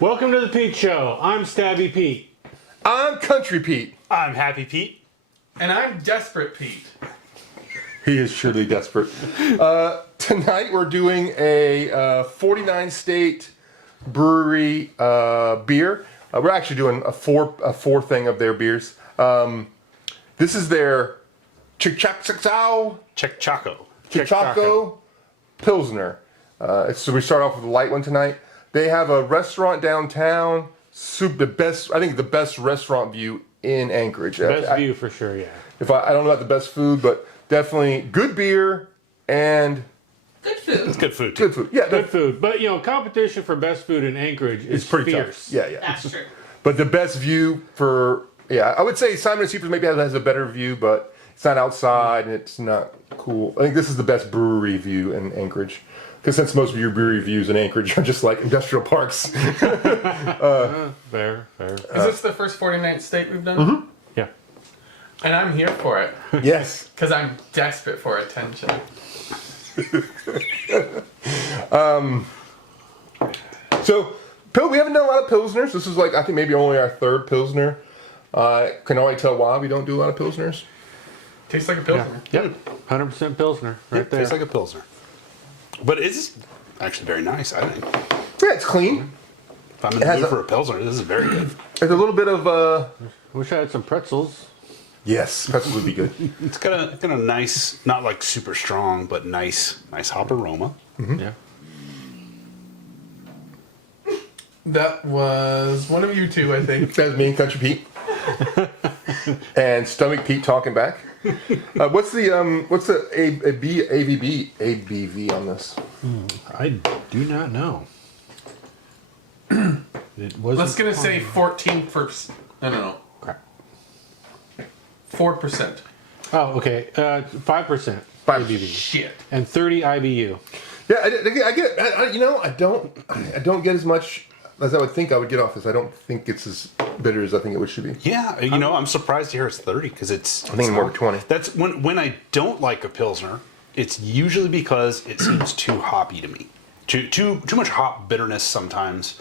Welcome to the Pete Show. I'm Stabby Pete. I'm Country Pete. I'm Happy Pete. And I'm Desperate Pete. He is surely desperate. Tonight we're doing a 49 state brewery beer. We're actually doing a four thing of their beers. This is their Cheechako Pilsner. So we start off with the light one tonight. They have a restaurant downtown. The best restaurant view in Anchorage. Best view for sure, yeah. I don't know about the best food, but definitely good beer and Good food. It's good food. good food. Yeah, Good food. But, competition for best food in Anchorage is pretty fierce. tough. Yeah. That's true. But the best view I would say Simon & Seaford's maybe has a better view, but it's not outside and it's not cool. I think this is the best brewery view in Anchorage. Because since most of your brewery views in Anchorage are just like industrial parks. Fair. Is this the first 49th state we've done? Mm-hmm. Yeah. And I'm here for it. Yes. Because I'm desperate for attention. So, we haven't done a lot of Pilsners. This is I think maybe only our third Pilsner. Can already tell why we don't do a lot of Pilsners. Tastes like a Pilsner. Yep. 100% Pilsner right there. Tastes like a Pilsner. But it's actually very nice, I think. Yeah, it's clean. If I'm in the mood for a Pilsner, this is very good. There's a little bit of, Wish I had some pretzels. yes, pretzels would be good. It's got a nice, not like super strong, but nice hop aroma. Mm-hmm. Yeah. That was one of you two, I think. That's me, Country Pete. And Stomach Pete talking back. What's the ABV on this? I do not know. It wasn't. Let's gonna say 14%. No. Crap. 4%. Oh, okay. 5% ABV. Shit. And 30 IBU. Yeah, I get. I don't get as much as I would think I would get off this. I don't think it's as bitter as I think it should be. Yeah, I'm surprised to hear it's 30 because it's. I think more like 20. That's when I don't like a Pilsner. It's usually because it seems too hoppy to me. Too much hop bitterness sometimes.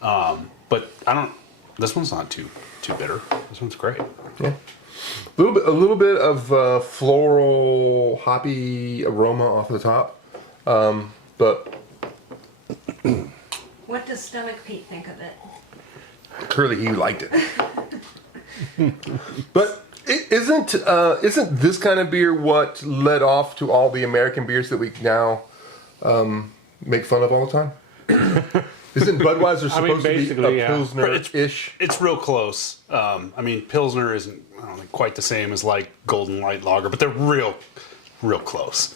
But I don't. This one's not too bitter. This one's great. Yeah, a little bit of floral hoppy aroma off the top, but What does Stomach Pete think of it? clearly he liked it. But isn't this kind of beer what led off to all the American beers that we now make fun of all the time? Isn't Budweiser supposed to be a Pilsner-ish? It's real close. Pilsner isn't, I don't think, quite the same as like Golden Light Lager, but they're real close.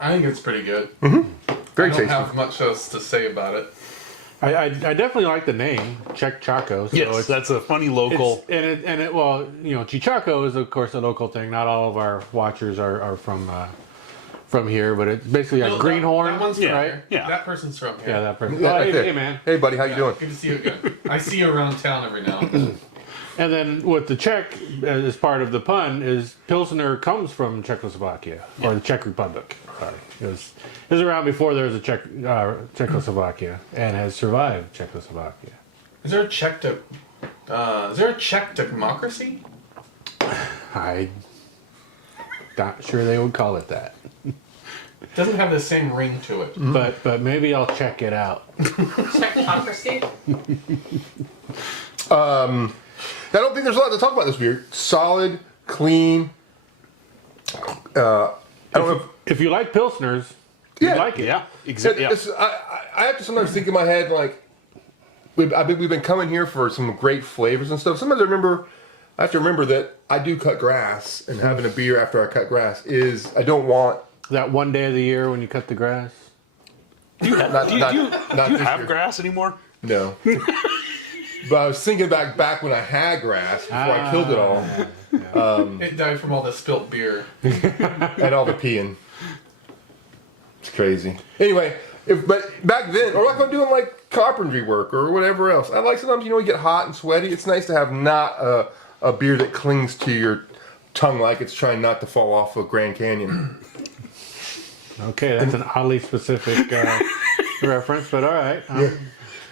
I think it's pretty good. Very I don't tasty. have much else to say about it. I definitely like the name, Czechchako. So Yes, that's a funny local. Cheechako is of course a local thing. Not all of our watchers are from here, but it's basically a greenhorn, That one's from right? here. Yeah. That person's from here. Yeah, that person. Yeah, Oh, right there. hey, man. Hey, buddy, how you doing? Good to see you again. I see you around town every now and then. And then with the Czech, as part of the pun, is Pilsner comes from Czechoslovakia or the Czech Republic. Sorry, it was around before there was a Czechoslovakia and has survived Czechoslovakia. Is there a Czech democracy? I'm not sure they would call it that, It doesn't have the same ring to it. but maybe I'll check it out. Czechocracy? I don't think there's a lot to talk about this beer. Solid, clean. I don't know If you like Pilsners, Yeah. you like it. Yeah, exactly. I have to sometimes think in my head like we've been coming here for some great flavors and stuff. Sometimes I have to remember that I do cut grass, and having a beer after I cut grass I don't want That one day of the year when you cut the grass. Do you not this have year. grass anymore? No. But I was thinking back when I had grass before I killed it all It died from all the spilt beer. and all the peeing. It's crazy. Anyway, but back then, or like I'm doing like carpentry work or whatever else, I like sometimes you get hot and sweaty. It's nice to have not a beer that clings to your tongue like it's trying not to fall off of Grand Canyon. Okay, that's an oddly specific reference, but all right.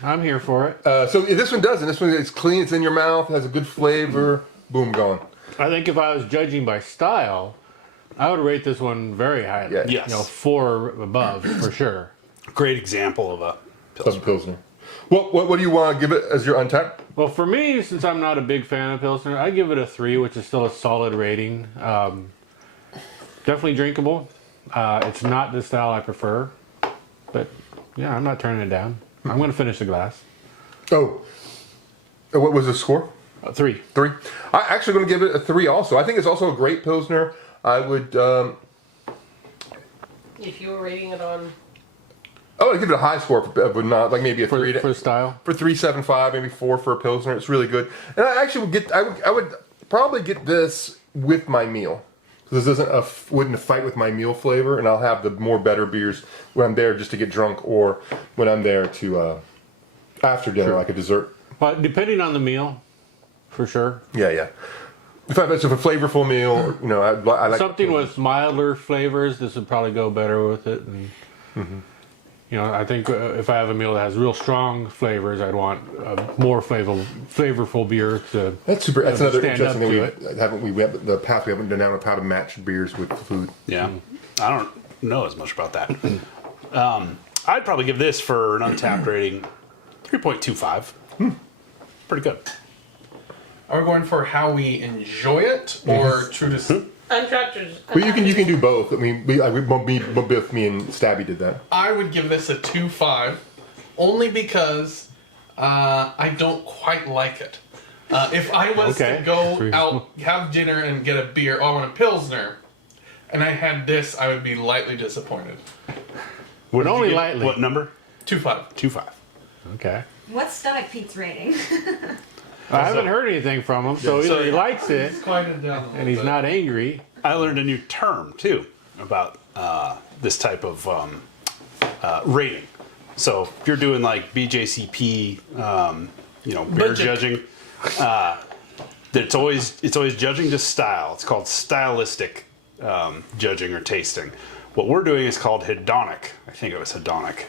I'm here for it. So this one doesn't. This one is clean. It's in your mouth. Has a good flavor. Boom, going. I think if I was judging by style, I would rate this one very highly. Yeah. Yes. 4 above for sure. Great example of a Of a Pilsner. What do you want to give it as your untapped? Well, for me, since I'm not a big fan of Pilsner, I give it a 3, which is still a solid rating. Definitely drinkable. It's not the style I prefer, but yeah, I'm not turning it down. I'm going to finish the glass. Oh. What was the score? 3. 3. I'm actually going to give it a 3 also. I think it's also a great Pilsner. I would... If you were rating it on, I would give it a high score, but not like maybe a 3 For style? for 3.75, maybe 4 for a Pilsner. It's really good. And I actually would get... I would probably get this with my meal. This wouldn't fight with my meal flavor, and I'll have the more better beers when I'm there just to get drunk, or when I'm there to after dinner, like a dessert. But depending on the meal, for sure. Yeah. If it's a flavorful meal, I like Something with milder flavors, this would probably go better with it. And, I think if I have a meal that has real strong flavors, I'd want a more flavorful beer to. That's super. That's another stand up interesting thing. to We haven't done now with how to match beers with food. Yeah, I don't know as much about that. I'd probably give this for an untapped rating 3.25. Pretty good. Are we going for how we enjoy it, or true to? untapped. But you can do both. I mean, both me and Stabby did that. I would give this a 2.5, only because I don't quite like it. If I was to go out, have dinner, and get a beer, I want a Pilsner, and I had this, I would be lightly disappointed. But only lightly. What number? 2.5. 2.5. Okay. What's Stomach Pete's rating? I haven't heard anything from him, so either he likes it Quieted down a little and he's bit. not angry. I learned a new term too about this type of rating. So if you're doing like BJCP, beer Budget. judging, it's always judging to style. It's called stylistic judging or tasting. What we're doing is called hedonic. I think it was hedonic.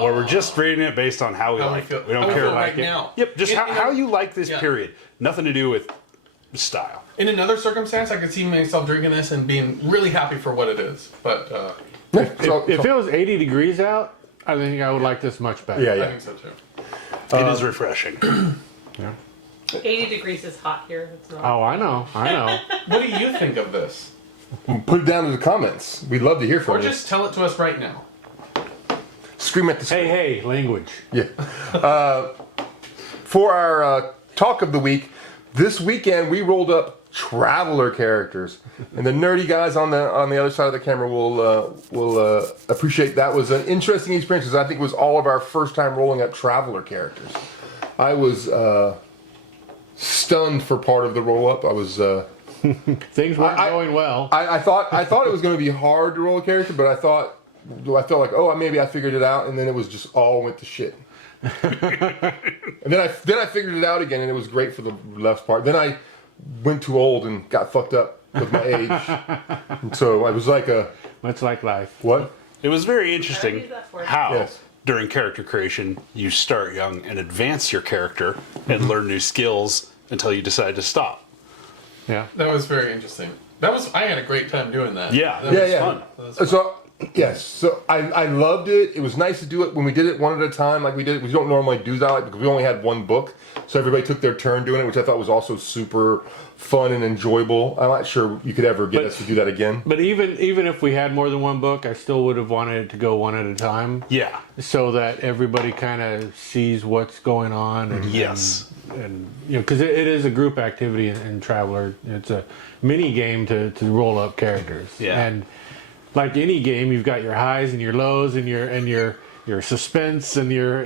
Where we're just rating it based on how we How we like feel- it. We how don't we care feel about right it. now. Yep, just In how a- you like this yeah. period. Nothing to do with style. In another circumstance, I could see myself drinking this and being really happy for what it is. But If it was 80 degrees out, I think I would like this much better. Yeah, I yeah. think so too. It is refreshing. Yeah. 80 degrees is hot here. It's not. Oh, I know. What do you think of this? Put it down in the comments. We'd love to hear from Or you. just tell it to us right now. Scream at the screen. Hey, language. Yeah. For our talk of the week, this weekend we rolled up traveler characters, and the nerdy guys on the other side of the camera will appreciate that. Was an interesting experience because I think it was all of our first time rolling up traveler characters. I was stunned for part of the roll up. I was. Things weren't going well. I thought it was going to be hard to roll a character, but I felt like, oh, maybe I figured it out, and then it was just all went to shit. And then I figured it out again, and it was great for the last part. Then I went too old and got fucked up with my age, and so I was like Much like life. what? It was very I interesting use that for it. how Yes. during character creation you start young and advance your character and learn new skills until you decide to stop. Yeah. That was very interesting. I had a great time doing that. Yeah. That Yeah, was yeah. fun. That was fun. So yes, so I loved it. It was nice to do it when we did it one at a time, like we did. We don't normally do that because we only had one book, so everybody took their turn doing it, which I thought was also super fun and enjoyable. I'm not sure you could ever get us to do that again. But even if we had more than one book, I still would have wanted it to go one at a time. Yeah. So that everybody kind of sees what's going on. And, Yes. And because it is a group activity in Traveler. It's a mini game to roll up characters. Yeah. And like any game, you've got your highs and your lows and your suspense and your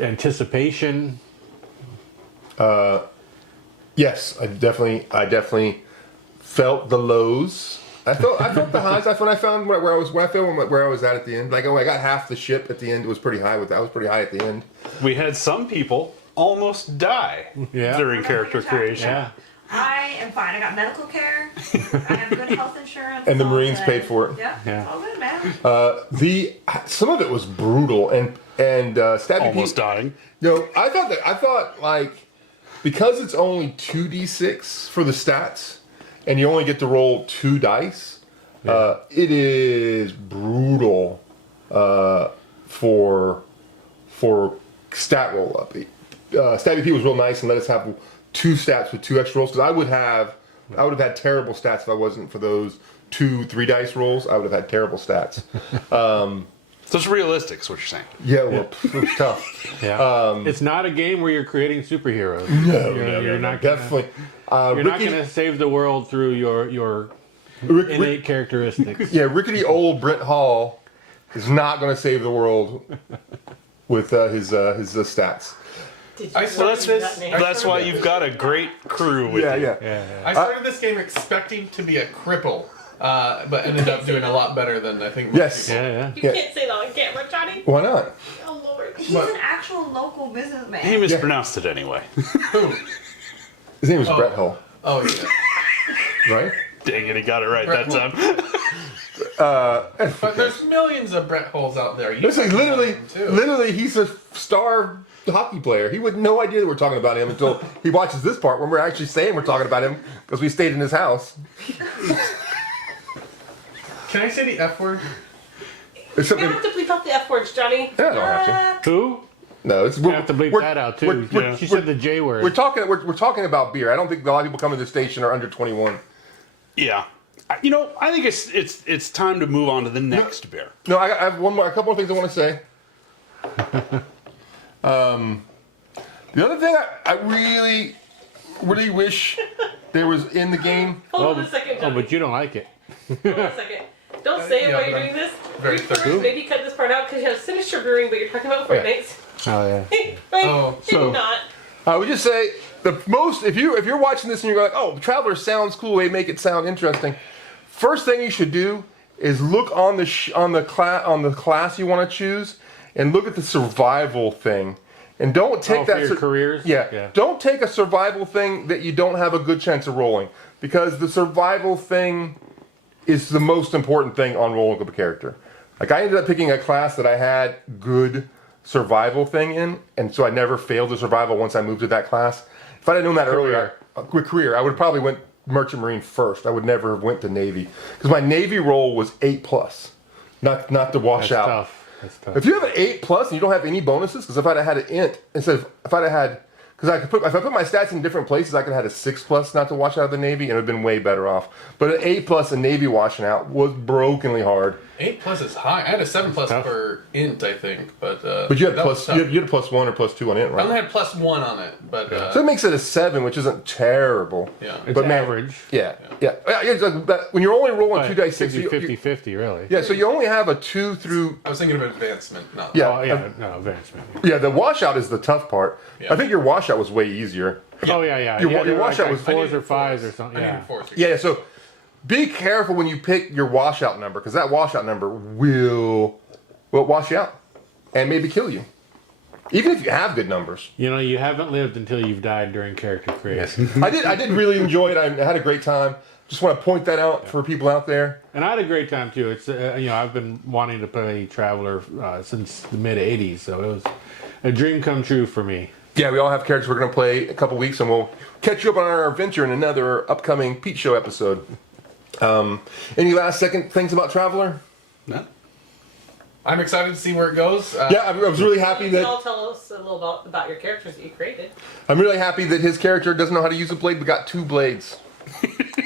anticipation. Yes, I definitely felt the lows. I felt the highs. I found where I was at the end. Like, I got half the ship at the end. It was pretty high I was pretty high at the end. We had some people almost die Yeah. during character creation. Yeah. I am fine. I got medical care. I have good health insurance. And the all Marines good. paid for it. Yeah, Yeah. it's all good, man. Some of it was brutal, and Stabby Almost Pete, dying. I thought like because it's only 2d6 for the stats, and you only get to roll 2 dice. It is brutal for stat roll up. Stabby Pete was real nice and let us have 2 stats with 2 extra rolls because I would have had terrible stats if I wasn't for those 2-3 dice rolls. I would have had terrible stats. So it's realistic, is what you're saying. Yeah, well, it was tough. Yeah. It's not a game where you're creating superheroes. No, You're not gonna, definitely. You're not going to save the world through your innate characteristics. Yeah, rickety old Brent Hall is not going to save the world with his stats. Did you I know started that name? That's why you've got a great crew with you. Yeah. I started this game expecting to be a cripple, but ended up doing a lot better than I think most Yes. people. Yeah. You Yeah. can't say that on camera, Johnny. Why not? Oh Lord. He's But- an actual local businessman. He mispronounced it ananyway. Who? His name was Brett Hull, Oh yeah. right? Dang it, he got it right Brett that time. But there's millions of Brett Holes out there. You Listen, guys know literally, them, too. literally, he's a star hockey player. He would no idea that we're talking about him until he watches this part when we're actually saying we're talking about him because we stayed in his house. Can I say the F word? It's You something. have to bleep out the F words, Johnny. Yeah, I don't have to. Who? No, it's You have to bleep that out too. She said the J word. We're talking about beer. I don't think a lot of people coming to the station are under 21. Yeah. I think it's time to move on to the next beer. No, I have a couple more things I want to say. The other thing I really, really wish there was in the game. Hold on a second, Oh, Johnny. but you don't like it. Hold on a second. Don't say it yeah, while but you're I'm doing this. very Read first, thirsty. maybe cut this part out because you have Sinister Brewing, but you're talking about Fortnite. Oh yeah. Right? Oh, so- not. I would just say if you're watching this and you're like, oh, Traveler sounds cool, they make it sound interesting. First thing you should do is look on the class you want to choose and look at the survival thing, and don't take for your careers? Yeah, Yeah. don't take a survival thing that you don't have a good chance of rolling, because the survival thing is the most important thing on rolling up a character. Like I ended up picking a class that I had good survival thing in, and so I never failed the survival once I moved to that class. If I'd have known that earlier, career, I would have probably went Merchant Marine first. I would never have went to Navy, because my Navy roll was 8+, not the That's washout. tough. That's tough. If you have an 8+ and you don't have any bonuses, because if I'd have had an int instead of if I'd have had, because if I put my stats in different places, I could have had a 6+ not to wash out of the Navy, and it would have been way better off. But an 8+ and Navy washing out was brokenly hard. 8+ is high. I had a 7+ for int, I think, but But you had that was plus you tough. had a +1 or +2 on int, I right? only had +1 on it, but So it makes it a 7, which isn't terrible. yeah. It's but man- average. Yeah. It's like that- when you're only rolling But 2 dice 6, it's you, 50-50, really. yeah. So you only have a 2 through. I was thinking of advancement, not Yeah. Oh yeah. No advancement. Yeah, the washout is the tough part. Yeah. I think your washout was way easier. Oh yeah. Your Yeah, your washout was 4s or needed 5s or fours. something. I Yeah. needed 4s. Yeah, so be careful when you pick your washout number, because that washout number will wash you out and maybe kill you, even if you have good numbers. You haven't lived until you've died during character creation. I did really enjoy it. I had a great time. Just want to point that out for people out there. And I had a great time too. It's I've been wanting to play Traveler since the mid '80s, so it was a dream come true for me. Yeah, we all have characters we're going to play a couple weeks, and we'll catch you up on our adventure in another upcoming Pete Show episode. Any last second things about Traveler? No? I'm excited to see where it goes. Yeah, I was really happy You can that all tell us a little about your characters that you created. I'm really happy that his character doesn't know how to use a blade, but got 2 blades.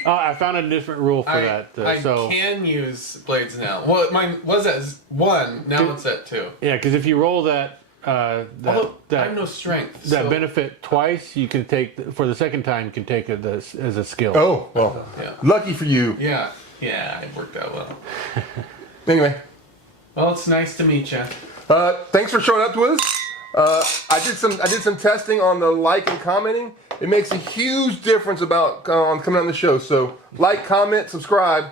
I found a different rule for that. I So can use blades now. Well, mine was at 1. Now it's at 2. yeah, because if you roll that Although I have no strength. that so, benefit twice, you can take for the second time. You can take it as a skill. Oh, well, Yeah. lucky for you. Yeah, it worked out well. Anyway, Well, it's nice to meet you. thanks for showing up to us. I did some testing on the like and commenting. It makes a huge difference about on coming on the show. So like, comment, subscribe,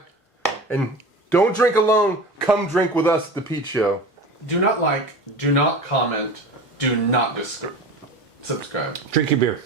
and don't drink alone. Come drink with us at the Pete Show. Do not like, do not comment, do not subscribe. Drink your beer.